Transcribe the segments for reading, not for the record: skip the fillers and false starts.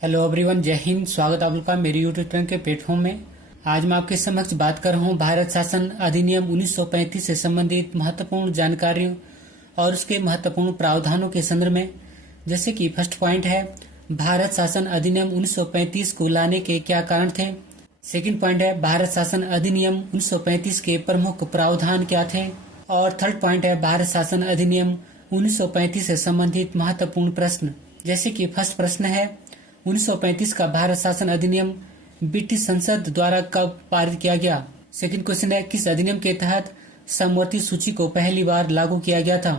Hello everyone, जय हिंद। स्वागत आप लोग का मेरे यूट्यूब चैनल के प्लेटफॉर्म में। आज मैं आपके समक्ष बात कर रहा हूँ भारत शासन अधिनियम 1935 से संबंधित महत्वपूर्ण जानकारियों और उसके महत्वपूर्ण प्रावधानों के संदर्भ में। जैसे कि फर्स्ट पॉइंट है, भारत शासन अधिनियम 1935 को लाने के क्या कारण थे। सेकंड पॉइंट है, भारत शासन अधिनियम 1935 के प्रमुख प्रावधान क्या थे। और थर्ड पॉइंट है, भारत शासन अधिनियम 1935 से संबंधित महत्वपूर्ण प्रश्न। जैसे कि फर्स्ट प्रश्न है, 1935 का भारत शासन अधिनियम ब्रिटिश संसद द्वारा कब पारित किया गया। सेकंड क्वेश्चन है, किस अधिनियम के तहत समवर्ती सूची को पहली बार लागू किया गया था।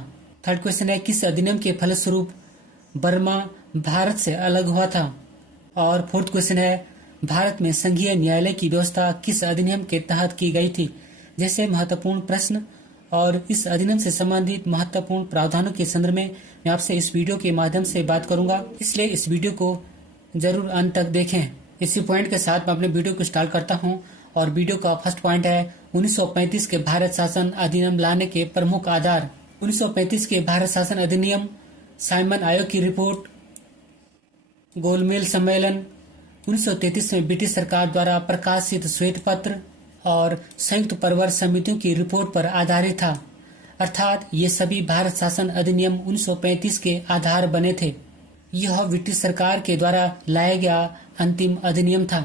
थर्ड क्वेश्चन है, किस अधिनियम के फलस्वरूप बर्मा भारत से अलग हुआ था। और फोर्थ क्वेश्चन है, भारत में संघीय न्यायालय की व्यवस्था किस अधिनियम के तहत की गई थी। जैसे महत्वपूर्ण प्रश्न और इस अधिनियम से संबंधित महत्वपूर्ण प्रावधानों के संदर्भ में मैं आपसे इस वीडियो के माध्यम से बात करूंगा, इसलिए इस वीडियो को जरूर अंत तक देखें। इसी पॉइंट के साथ मैं अपने वीडियो को स्टार्ट करता हूं। और वीडियो का फर्स्ट पॉइंट है, 1935 के भारत शासन अधिनियम लाने के प्रमुख आधार। 1935 के भारत शासन अधिनियम साइमन आयोग की रिपोर्ट, गोलमेज सम्मेलन, 1933 में ब्रिटिश सरकार द्वारा प्रकाशित श्वेत पत्र और संयुक्त प्रवर समितियों की रिपोर्ट पर आधारित था। अर्थात ये सभी भारत शासन अधिनियम 1935 के आधार बने थे। यह ब्रिटिश सरकार के द्वारा लाया गया अंतिम अधिनियम था।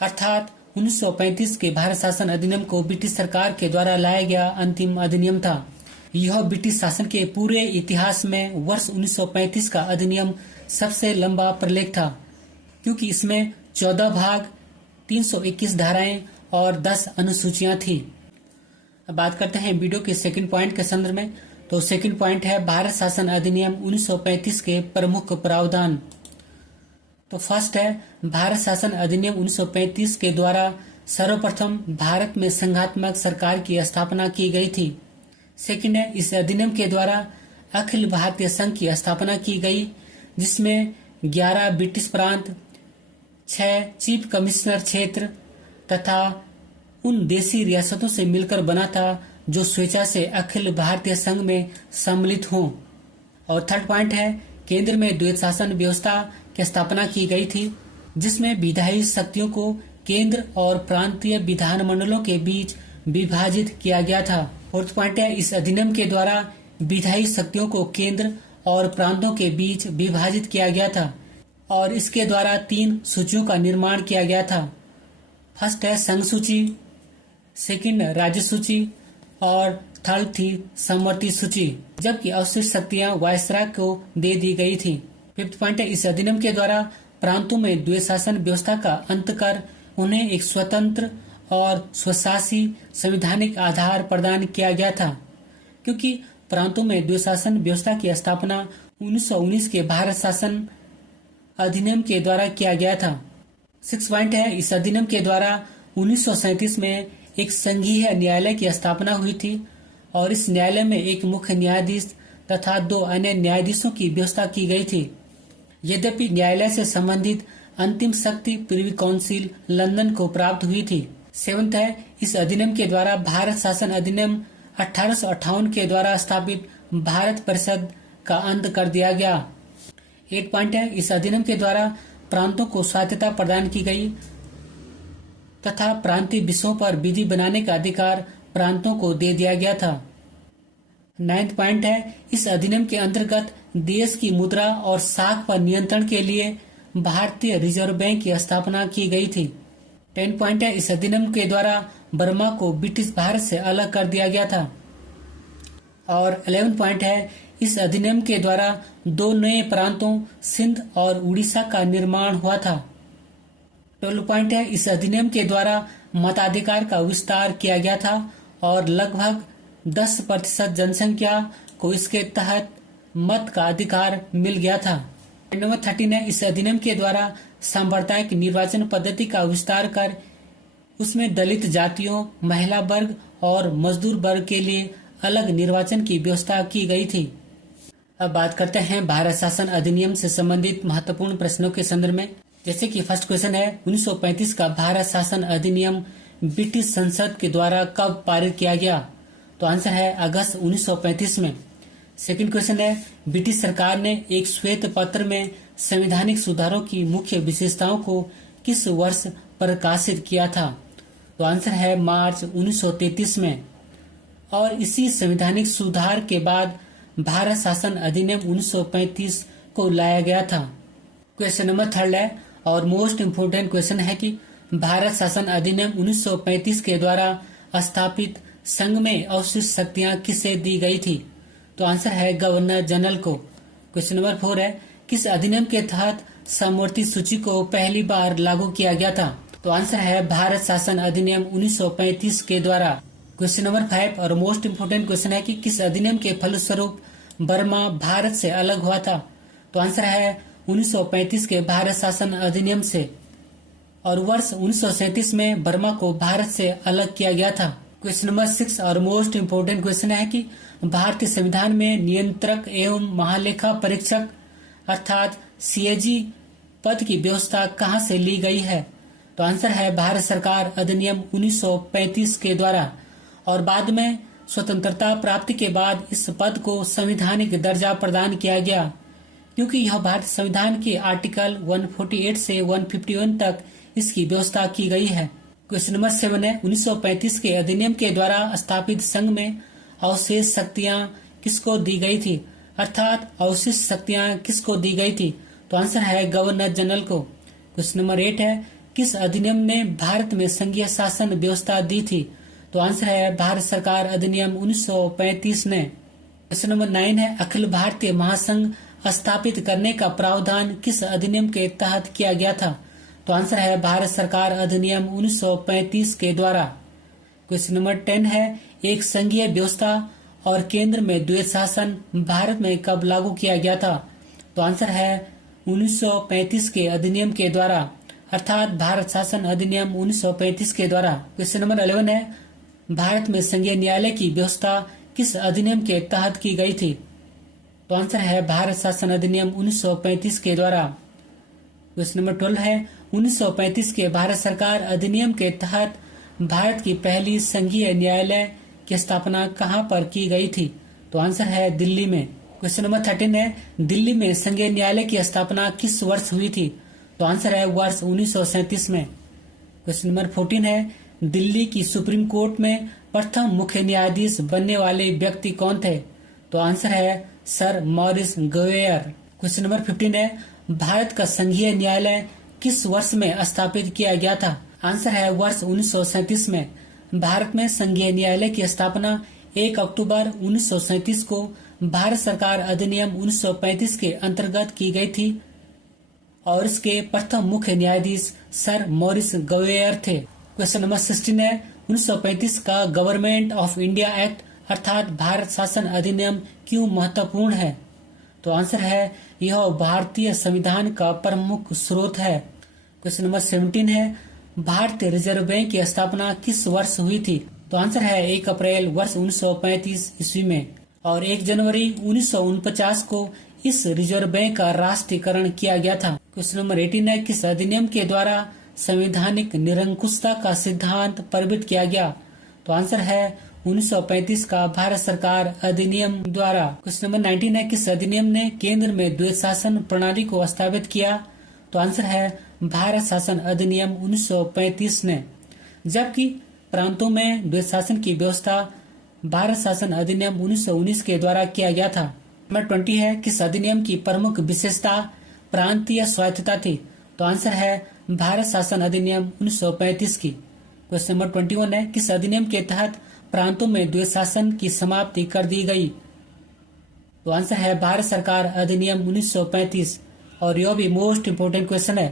अर्थात 1935 के भारत शासन अधिनियम को ब्रिटिश सरकार के द्वारा लाया गया अंतिम अधिनियम था। यह ब्रिटिश शासन के पूरे इतिहास में वर्ष 1935 का अधिनियम सबसे लंबा प्रलेख था, क्योंकि इसमें 14 भाग, 321 धाराएं और 10 अनुसूचियां थी। अब बात करते हैं वीडियो के सेकंड पॉइंट के संदर्भ में। तो सेकंड पॉइंट है, भारत शासन अधिनियम 1935 के प्रमुख प्रावधान। तो फर्स्ट है, भारत शासन अधिनियम 1935 के द्वारा सर्वप्रथम भारत में संघात्मक सरकार की स्थापना की गई थी। सेकंड है, इस अधिनियम के द्वारा अखिल भारतीय संघ की स्थापना की गई, जिसमें 11 ब्रिटिश प्रांत, 6 चीफ कमिश्नर क्षेत्र तथा उन देशी रियासतों से मिलकर बना था जो स्वेच्छा से अखिल भारतीय संघ में सम्मिलित हों। और थर्ड पॉइंट है, केंद्र में द्वैत शासन व्यवस्था की स्थापना की गई थी, जिसमें विधायी शक्तियों को केंद्र और प्रांतीय विधानमंडलों के बीच विभाजित किया गया था। फोर्थ पॉइंट है, इस अधिनियम के द्वारा विधायी शक्तियों को केंद्र और प्रांतों के बीच विभाजित किया गया था और इसके द्वारा 3 सूचियों का निर्माण किया गया था। फर्स्ट है संघ सूची, सेकंड राज्य सूची और थर्ड थी समवर्ती सूची, जबकि अवशिष्ट शक्तियां वायसराय को दे दी गई थी। फिफ्थ पॉइंट है, इस अधिनियम के द्वारा प्रांतों में द्वैत शासन व्यवस्था का अंत कर उन्हें एक स्वतंत्र और स्वशासी संवैधानिक आधार प्रदान किया गया था, क्योंकि प्रांतों में द्वैत शासन व्यवस्था की स्थापना 1919 के भारत शासन अधिनियम के द्वारा किया गया था। सिक्स पॉइंट है, इस अधिनियम के द्वारा 1937 में एक संघीय न्यायालय की स्थापना हुई थी और इस न्यायालय में एक मुख्य न्यायाधीश तथा 2 अन्य न्यायाधीशों की व्यवस्था की गई थी। यद्यपि न्यायालय से संबंधित अंतिम शक्ति प्रिवी काउंसिल लंदन को प्राप्त हुई थी। सेवंथ है, इस अधिनियम के द्वारा भारत शासन अधिनियम 1858 के द्वारा स्थापित भारत परिषद का अंत कर दिया गया। 8 पॉइंट है, इस अधिनियम के द्वारा प्रांतों को स्वायत्तता प्रदान की गई तथा प्रांतीय विषयों पर विधि बनाने का अधिकार प्रांतों को दे दिया गया था। 9th पॉइंट है, इस अधिनियम के अंतर्गत देश की मुद्रा और साख पर नियंत्रण के लिए भारतीय रिजर्व बैंक की स्थापना की गई थी। 10 पॉइंट है, इस अधिनियम के द्वारा बर्मा को ब्रिटिश भारत से अलग कर दिया गया था। और 11 पॉइंट है, इस अधिनियम के द्वारा 2 नए प्रांतों सिंध और उड़ीसा का निर्माण हुआ था। 12 पॉइंट है, इस अधिनियम के द्वारा मताधिकार का विस्तार किया गया था और लगभग 10% जनसंख्या को इसके तहत मत का अधिकार मिल गया था। नंबर 13 है, इस अधिनियम के द्वारा सांप्रदायिक निर्वाचन पद्धति का विस्तार कर उसमें दलित जातियों, महिला वर्ग और मजदूर वर्ग के लिए अलग निर्वाचन की व्यवस्था की गई थी। अब बात करते हैं भारत शासन अधिनियम से संबंधित महत्वपूर्ण प्रश्नों के संदर्भ में। जैसे कि फर्स्ट क्वेश्चन है, 1935 का भारत शासन अधिनियम ब्रिटिश संसद के द्वारा कब पारित किया गया। तो आंसर है अगस्त 1935 में। सेकंड क्वेश्चन है, ब्रिटिश सरकार ने एक श्वेत पत्र में संवैधानिक सुधारों की मुख्य विशेषताओं को किस वर्ष प्रकाशित किया था? तो आंसर है मार्च 1933 में। और इसी संवैधानिक सुधार के बाद भारत शासन अधिनियम 1935 को लाया गया था। क्वेश्चन नंबर 3 है और मोस्ट इम्पोर्टेंट क्वेश्चन है कि भारत शासन अधिनियम 1935 के द्वारा स्थापित संघ में अवशिष्ट शक्तियां किसे दी गई थी? तो आंसर है गवर्नर जनरल को। क्वेश्चन नंबर 4 है किस अधिनियम के तहत समवर्ती सूची को पहली बार लागू किया गया था? तो आंसर है भारत शासन अधिनियम 1935 के द्वारा। क्वेश्चन नंबर 5 और मोस्ट इम्पोर्टेंट क्वेश्चन है कि किस अधिनियम के फलस्वरूप बर्मा भारत से अलग हुआ था? तो आंसर है 1935 के भारत शासन अधिनियम से। और वर्ष 1937 में बर्मा को भारत से अलग किया गया था। क्वेश्चन नंबर 6 और मोस्ट इम्पोर्टेंट क्वेश्चन है कि भारतीय संविधान में नियंत्रक एवं महालेखा परीक्षक अर्थात CAG पद की व्यवस्था कहां से ली गई है? तो आंसर है भारत सरकार अधिनियम 1935 के द्वारा। और बाद में स्वतंत्रता प्राप्ति के बाद इस पद को संवैधानिक दर्जा प्रदान किया गया, क्योंकि यह भारतीय संविधान के आर्टिकल 148 से 151 तक इसकी व्यवस्था की गई है। क्वेश्चन नंबर 7 है 1935 के अधिनियम के द्वारा स्थापित संघ में अवशेष शक्तियां किसको दी गई थी? अर्थात अवशिष्ट शक्तियां किसको दी गई थी? तो आंसर है गवर्नर जनरल को। क्वेश्चन नंबर 8 है किस अधिनियम ने भारत में संघीय शासन व्यवस्था दी थी? तो आंसर है भारत सरकार अधिनियम 1935 ने। क्वेश्चन नंबर 9 है अखिल भारतीय महासंघ स्थापित करने का प्रावधान किस अधिनियम के तहत किया गया था? तो आंसर है भारत सरकार अधिनियम 1935 के द्वारा। क्वेश्चन नंबर 10 है एक संघीय व्यवस्था और केंद्र में द्वैत शासन भारत में कब लागू किया गया था? तो आंसर है 1935 के अधिनियम के द्वारा, अर्थात भारत शासन अधिनियम 1935 के द्वारा। क्वेश्चन नंबर 11 है भारत में संघीय न्यायालय की व्यवस्था किस अधिनियम के तहत की गई थी? तो आंसर है भारत शासन अधिनियम 1935 के द्वारा। क्वेश्चन नंबर 12 है 1935 के भारत सरकार अधिनियम के तहत भारत की पहली संघीय न्यायालय की स्थापना कहां पर की गई थी? तो आंसर है दिल्ली में। क्वेश्चन नंबर 13 है दिल्ली में संघीय न्यायालय की स्थापना किस वर्ष हुई थी? तो आंसर है वर्ष 1937 में। क्वेश्चन नंबर 14 है दिल्ली की सुप्रीम कोर्ट में प्रथम मुख्य न्यायाधीश बनने वाले व्यक्ति कौन थे? तो आंसर है सर मॉरिस गोवेयर। क्वेश्चन नंबर 15 है भारत का संघीय न्यायालय किस वर्ष में स्थापित किया गया था? आंसर है वर्ष 1937 में। भारत में संघीय न्यायालय की स्थापना 1 अक्टूबर 1937 को भारत सरकार अधिनियम 1935 के अंतर्गत की गई थी और इसके प्रथम मुख्य न्यायाधीश सर मॉरिस गोवेयर थे। क्वेश्चन नंबर 16 है 1935 का गवर्नमेंट ऑफ इंडिया एक्ट अर्थात भारत शासन अधिनियम क्यों महत्वपूर्ण है? तो आंसर है यह भारतीय संविधान का प्रमुख स्रोत है। क्वेश्चन नंबर 17 है भारतीय रिजर्व बैंक की स्थापना किस वर्ष हुई थी? तो आंसर है 1 अप्रैल वर्ष 1935 ईस्वी में। और 1 जनवरी 1949 को इस रिजर्व बैंक का राष्ट्रीयकरण किया गया था। क्वेश्चन नंबर 18 है किस अधिनियम के द्वारा संवैधानिक निरंकुशता का सिद्धांत प्रबलित किया गया? तो आंसर है 1935 का भारत सरकार अधिनियम द्वारा। क्वेश्चन नंबर 19 है किस अधिनियम ने केंद्र में द्वैत शासन प्रणाली को स्थापित किया? तो आंसर है भारत शासन अधिनियम 1935 ने। जबकि प्रांतों में द्वैत शासन की व्यवस्था भारत शासन अधिनियम 1919 के द्वारा किया गया था। नंबर 20 है किस अधिनियम की प्रमुख विशेषता प्रांतीय स्वायत्तता थी? तो आंसर है भारत शासन अधिनियम 1935 की। क्वेश्चन नंबर 21 है किस अधिनियम के तहत प्रांतों में द्वैत शासन की समाप्ति कर दी गई? तो आंसर है भारत सरकार अधिनियम 1935। और यह भी मोस्ट इम्पोर्टेंट क्वेश्चन है।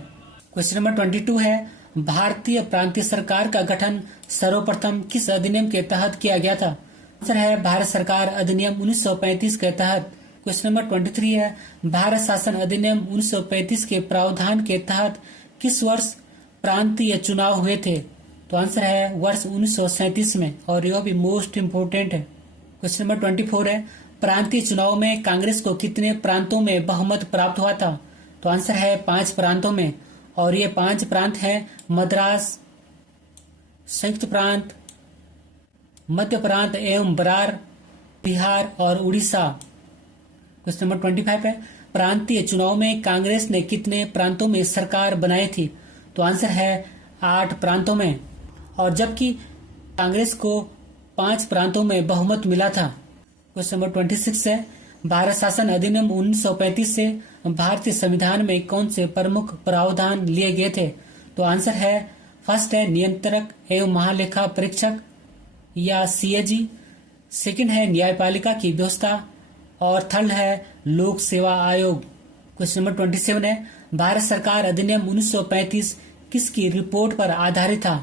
क्वेश्चन नंबर 22 है भारतीय प्रांतीय सरकार का गठन सर्वप्रथम किस अधिनियम के तहत किया गया था? आंसर है भारत सरकार अधिनियम 1935 के तहत। क्वेश्चन नंबर 23 है भारत शासन अधिनियम 1935 के प्रावधान के तहत किस वर्ष प्रांतीय चुनाव हुए थे? तो आंसर है वर्ष 1937 में। और यह भी मोस्ट इम्पोर्टेंट है। क्वेश्चन नंबर 24 है प्रांतीय चुनाव में कांग्रेस को कितने प्रांतों में बहुमत प्राप्त हुआ था? तो आंसर है 5 प्रांतों में। और ये 5 प्रांत हैं मद्रास, संयुक्त प्रांत, मध्य प्रांत एवं बरार, बिहार और उड़ीसा। क्वेश्चन नंबर 25 है प्रांतीय चुनाव में कांग्रेस ने कितने प्रांतों में सरकार बनाई थी? तो आंसर है 8 प्रांतों में। और जबकि कांग्रेस को 5 प्रांतों में बहुमत मिला था। क्वेश्चन नंबर 26 है, भारत शासन अधिनियम 1935 से भारतीय संविधान में कौन से प्रमुख प्रावधान लिए गए थे? तो आंसर है फर्स्ट है नियंत्रक एवं महालेखा परीक्षक या CAG, सेकंड है न्यायपालिका की व्यवस्था और थर्ड है लोक सेवा आयोग। क्वेश्चन नंबर 27 है, भारत सरकार अधिनियम 1935 किसकी रिपोर्ट पर आधारित था?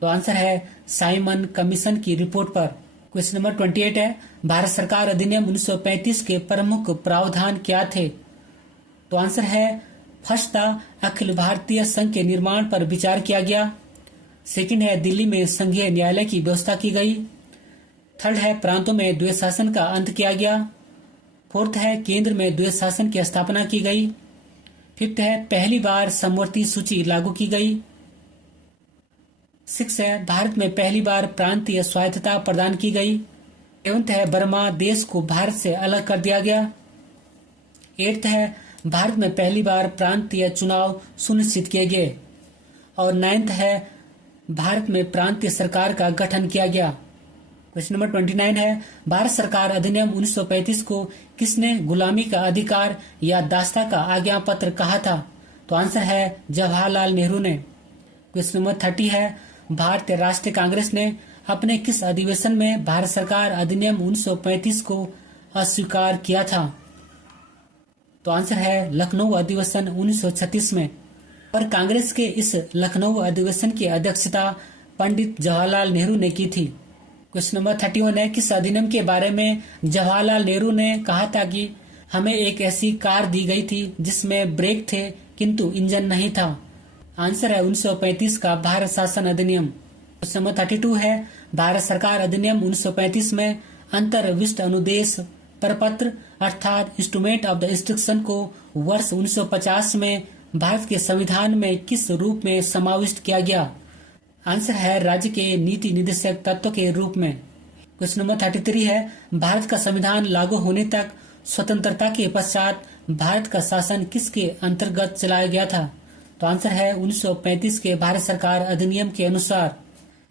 तो आंसर है साइमन कमीशन की रिपोर्ट पर। क्वेश्चन नंबर 28 है, भारत सरकार अधिनियम 1935 के प्रमुख प्रावधान क्या थे? तो आंसर है फर्स्ट था अखिल भारतीय संघ के निर्माण पर विचार किया गया, सेकंड है दिल्ली में संघीय न्यायालय की व्यवस्था की गई, थर्ड है प्रांतों में द्वैत शासन का अंत किया गया, फोर्थ है केंद्र में द्वैत शासन की स्थापना की गई, फिफ्थ है पहली बार समवर्ती सूची लागू की गई, सिक्स है भारत में पहली बार प्रांतीय स्वायत्तता प्रदान की गई, सेवंथ है बर्मा देश को भारत से अलग कर दिया गया, एट्थ है भारत में पहली बार प्रांतीय चुनाव सुनिश्चित किए गए, और नाइन्थ है भारत में प्रांतीय सरकार का गठन किया गया। क्वेश्चन नंबर 29 है, भारत सरकार अधिनियम 1935 को किसने गुलामी का अधिकार या दास्ता का आज्ञा पत्र कहा था? तो आंसर है जवाहरलाल नेहरू ने। क्वेश्चन नंबर 30 है, भारतीय राष्ट्रीय कांग्रेस ने अपने किस अधिवेशन में भारत सरकार अधिनियम 1935 को अस्वीकार किया था? तो आंसर है लखनऊ अधिवेशन 1936 में। और कांग्रेस के इस लखनऊ अधिवेशन की अध्यक्षता पंडित जवाहरलाल नेहरू ने की थी। क्वेश्चन नंबर 31 है, किस अधिनियम के बारे में जवाहरलाल नेहरू ने कहा था कि हमें एक ऐसी कार दी गई थी जिसमें ब्रेक थे किंतु इंजन नहीं था? आंसर है 1935 का भारत शासन अधिनियम। क्वेश्चन नंबर 32 है, भारत सरकार अधिनियम 1935 में अंतर्विष्ट अनुदेश प्रपत्र अर्थात इंस्ट्रूमेंट ऑफ द इंस्ट्रक्शन को वर्ष 1950 में भारत के संविधान में किस रूप में समाविष्ट किया गया? आंसर है राज्य के नीति निर्देशक तत्व के रूप में। क्वेश्चन नंबर 33 है, भारत का संविधान लागू होने तक स्वतंत्रता के पश्चात भारत का शासन किसके अंतर्गत चलाया गया था? तो आंसर है 1935 के भारत सरकार अधिनियम के अनुसार।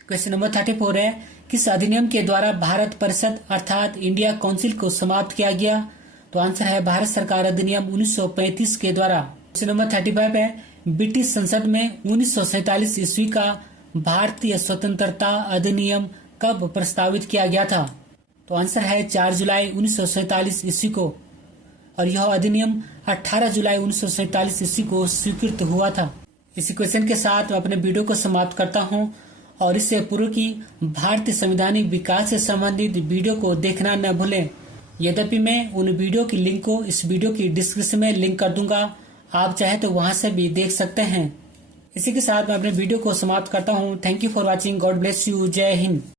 क्वेश्चन नंबर 34 है, किस अधिनियम के द्वारा भारत परिषद अर्थात इंडिया काउंसिल को समाप्त किया गया? तो आंसर है भारत सरकार अधिनियम 1935 के द्वारा। क्वेश्चन नंबर 35 है, ब्रिटिश संसद में 1947 ईस्वी का भारतीय स्वतंत्रता अधिनियम कब प्रस्तावित किया गया था? तो आंसर है 4 जुलाई 1947 ईस्वी को, और यह अधिनियम 18 जुलाई 1947 ईस्वी को स्वीकृत हुआ था। इसी क्वेश्चन के साथ मैं अपने वीडियो को समाप्त करता हूं, और इससे पूर्व की भारतीय संवैधानिक विकास से संबंधित वीडियो को देखना न भूलें। यद्यपि मैं उन वीडियो की लिंक को इस वीडियो की डिस्क्रिप्शन में लिंक कर दूंगा, आप चाहे तो वहां से भी देख सकते हैं। इसी के साथ मैं अपने वीडियो को समाप्त करता हूं। Thank you for watching. God bless you. जय हिंद।